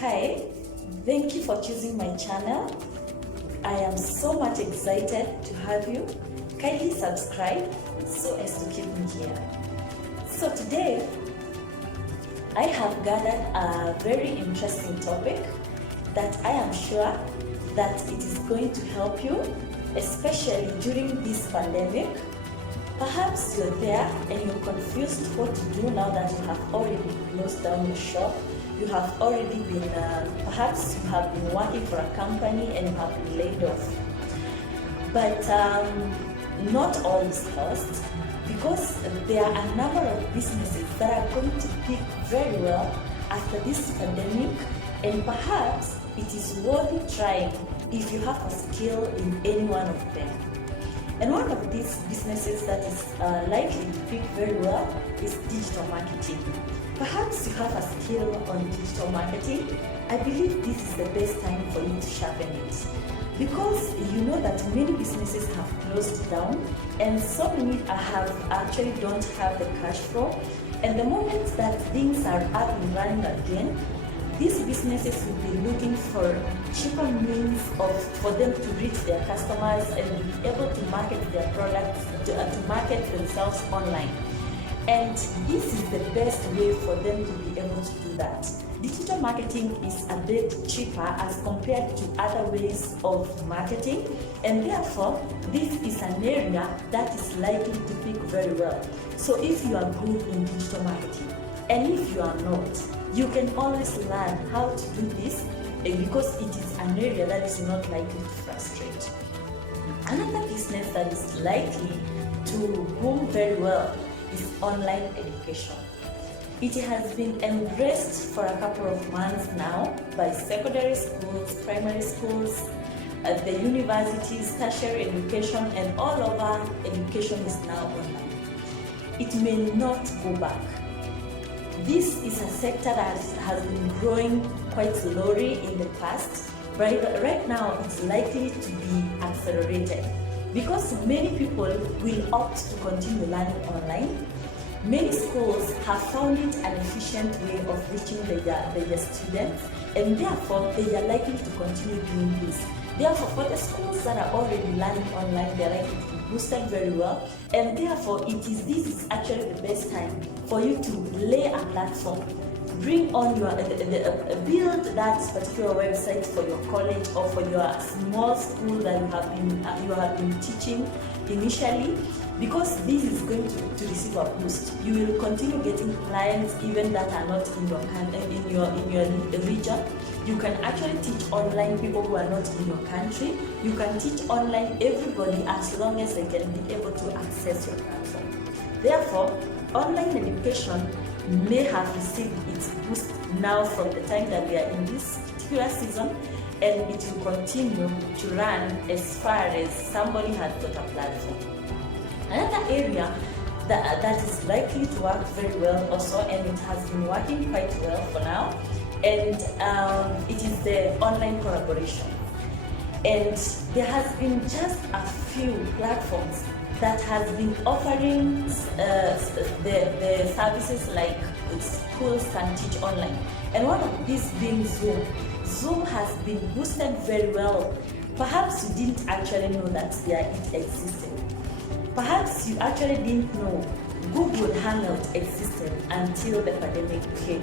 Hi, thank you for choosing my channel. I am so much excited to have you. Kindly subscribe so as to keep me here. So today, I have gathered a very interesting topic that I am sure that it is going to help you, especially during this pandemic. Perhaps you're there and you're confused what to do now that you have already closed down your shop. You have already been, perhaps you have been working for a company and you have been laid off. But not all is lost, because there are a number of businesses that are going to pick very well after this pandemic, and perhaps it is worth trying if you have a skill in any one of them. And one of these businesses that is likely to pick very well is digital marketing. Perhaps you have a skill on digital marketing. I believe this is the best time for you to sharpen it, because you know that many businesses have closed down and so many actually don't have the cash flow. And the moment that things are up and running again, these businesses will be looking for cheaper means for them to reach their customers and be able to market their products, to market themselves online. And this is the best way for them to be able to do that. Digital marketing is a bit cheaper as compared to other ways of marketing, and therefore this is an area that is likely to pick very well. So if you are good in digital marketing, and if you are not, you can always learn how to do this, because it is an area that is not likely to frustrate. Another business that is likely to boom very well is online education. It has been embraced for a couple of months now by secondary schools, primary schools, the universities, tertiary education, and all over education is now online. It may not go back. This is a sector that has been growing quite slowly in the past. Right now, it's likely to be accelerated because many people will opt to continue learning online. Many schools have found it an efficient way of reaching their students, and therefore they are likely to continue doing this. Therefore, for the schools that are already learning online, they are likely to be boosted very well, and therefore this is actually the best time for you to lay a platform, bring on your build that particular website for your college or for your small school that you have been teaching initially, because this is going to receive a boost. You will continue getting clients even that are not in your region. You can actually teach online people who are not in your country. You can teach online everybody as long as they can be able to access your platform. Therefore, online education may have received its boost now from the time that we are in this particular season, and it will continue to run as far as somebody has got a platform. Another area that is likely to work very well also, and it has been working quite well for now, and it is the online collaboration. And there has been just a few platforms that has been offering the services like schools can teach online. And one of these being Zoom. Zoom has been boosted very well. Perhaps you didn't actually know that it existed. Perhaps you actually didn't know Google Hangout existed until the pandemic came.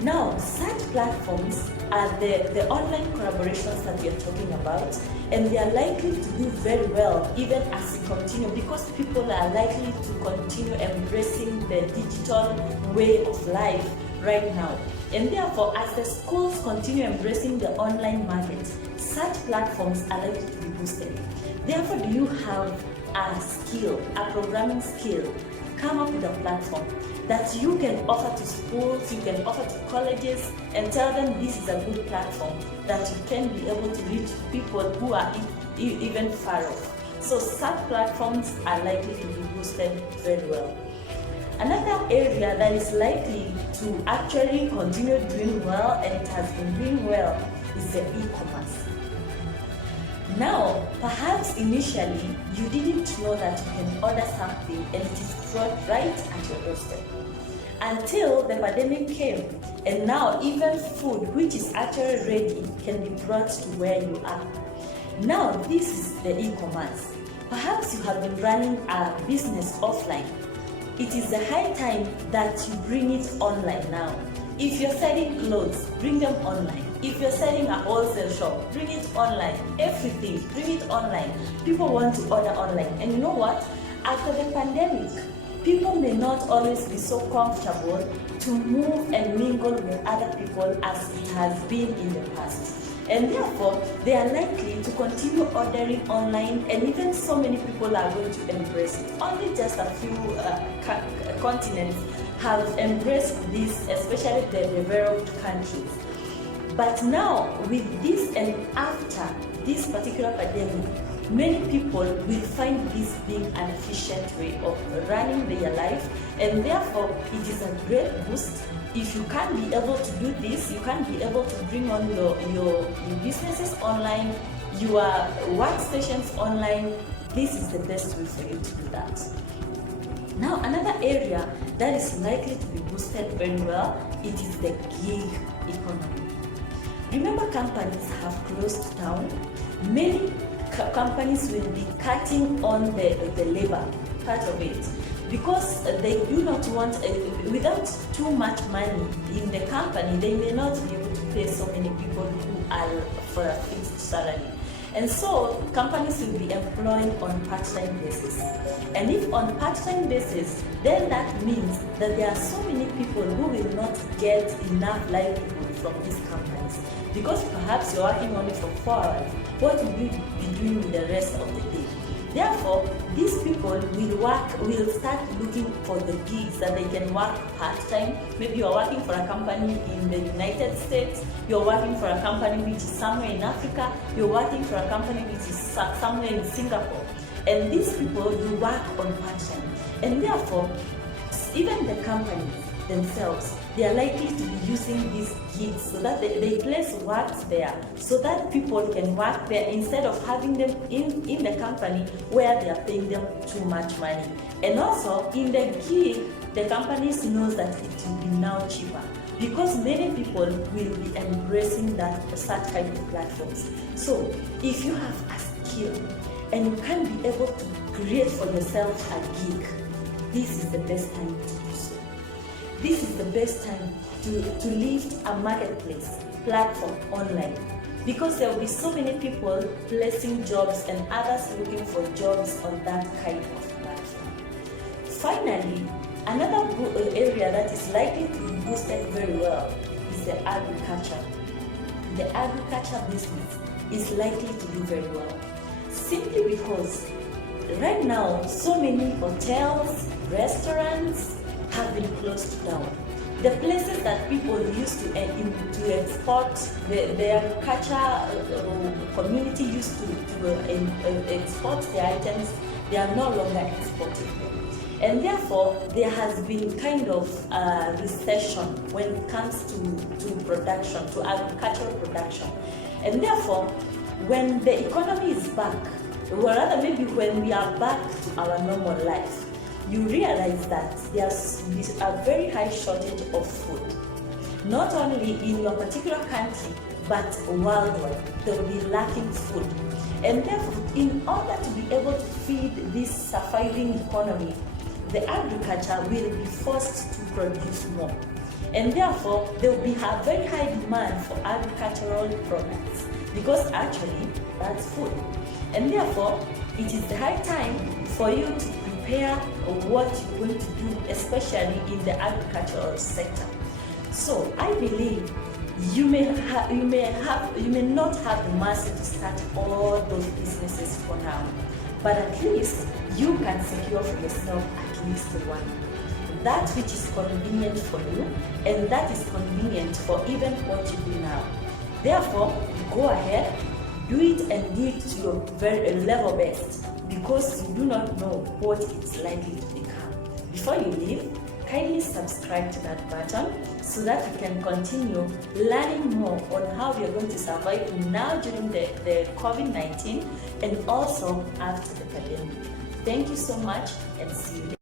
Now, such platforms are the online collaborations that we are talking about, and they are likely to do very well even as we continue, because people are likely to continue embracing the digital way of life right now. And therefore, as the schools continue embracing the online market, such platforms are likely to be boosted. Therefore, do you have a skill, a programming skill? Come up with a platform that you can offer to schools, you can offer to colleges, and tell them this is a good platform that you can be able to reach people who are even far off. So such platforms are likely to be boosted very well. Another area that is likely to actually continue doing well, and it has been doing well, is the e-commerce. Now, perhaps initially you didn't know that you can order something and it is brought right at your doorstep. Until the pandemic came, and now even food which is actually ready can be brought to where you are. Now, this is the e-commerce. Perhaps you have been running a business offline. It is the high time that you bring it online now. If you're selling clothes, bring them online. If you're selling a wholesale shop, bring it online. Everything, bring it online. People want to order online. And you know what? After the pandemic, people may not always be so comfortable to move and mingle with other people as it has been in the past. And therefore, they are likely to continue ordering online, and even so many people are going to embrace it. Only just a few continents have embraced this, especially the developed countries. But now, with this and after this particular pandemic, many people will find this being an efficient way of running their life, and therefore it is a great boost. If you can be able to do this, you can be able to bring on your businesses online, your workstations online. This is the best way for you to do that. Now, another area that is likely to be boosted very well, it is the gig economy. Remember, companies have closed down. Many companies will be cutting on the labor part of it, because they do not want, without too much money in the company, they may not be able to pay so many people who are for a fixed salary. And so companies will be employing on part-time basis. And if on part-time basis, then that means that there are so many people who will not get enough livelihood from these companies. Because perhaps you're working only for 4 hours, what will you be doing with the rest of the day? Therefore, these people will start looking for the gigs that they can work part-time. Maybe you're working for a company in the United States, you're working for a company which is somewhere in Africa, you're working for a company which is somewhere in Singapore. And these people will work on part-time. And therefore, even the companies themselves, they are likely to be using these gigs so that they place works there so that people can work there instead of having them in the company where they are paying them too much money. And also in the gig, the companies knows that it will be now cheaper because many people will be embracing such kind of platforms. So if you have a skill and you can be able to create for yourself a gig, this is the best time to do so. This is the best time to lift a marketplace platform online, because there will be so many people placing jobs and others looking for jobs on that kind of platform. Finally, another area that is likely to be boosted very well is the agriculture. The agriculture business is likely to do very well, simply because right now so many hotels, restaurants have been closed down. The places that people used to export, the agriculture community used to export their items, they are no longer exporting them. And therefore, there has been kind of a recession when it comes to production, to agricultural production. And therefore, when the economy is back, or rather maybe when we are back to our normal life, you realize that there's a very high shortage of food. Not only in your particular country, but worldwide, they will be lacking food. And therefore, in order to be able to feed this surviving economy, the agriculture will be forced to produce more. And therefore, there will be a very high demand for agricultural products, because actually, that's food. And therefore, it is the high time for you to prepare what you're going to do, especially in the agricultural sector. So I believe you may not have the money to start all those businesses for now, but at least you can secure for yourself at least one. That which is convenient for you, and that is convenient for even what you do now. Therefore, go ahead, do it, and do it to your very level best, because you do not know what it's likely to become. Before you leave, kindly subscribe to that button so that we can continue learning more on how we are going to survive now during the COVID-19 and also after the pandemic. Thank you so much and see you later.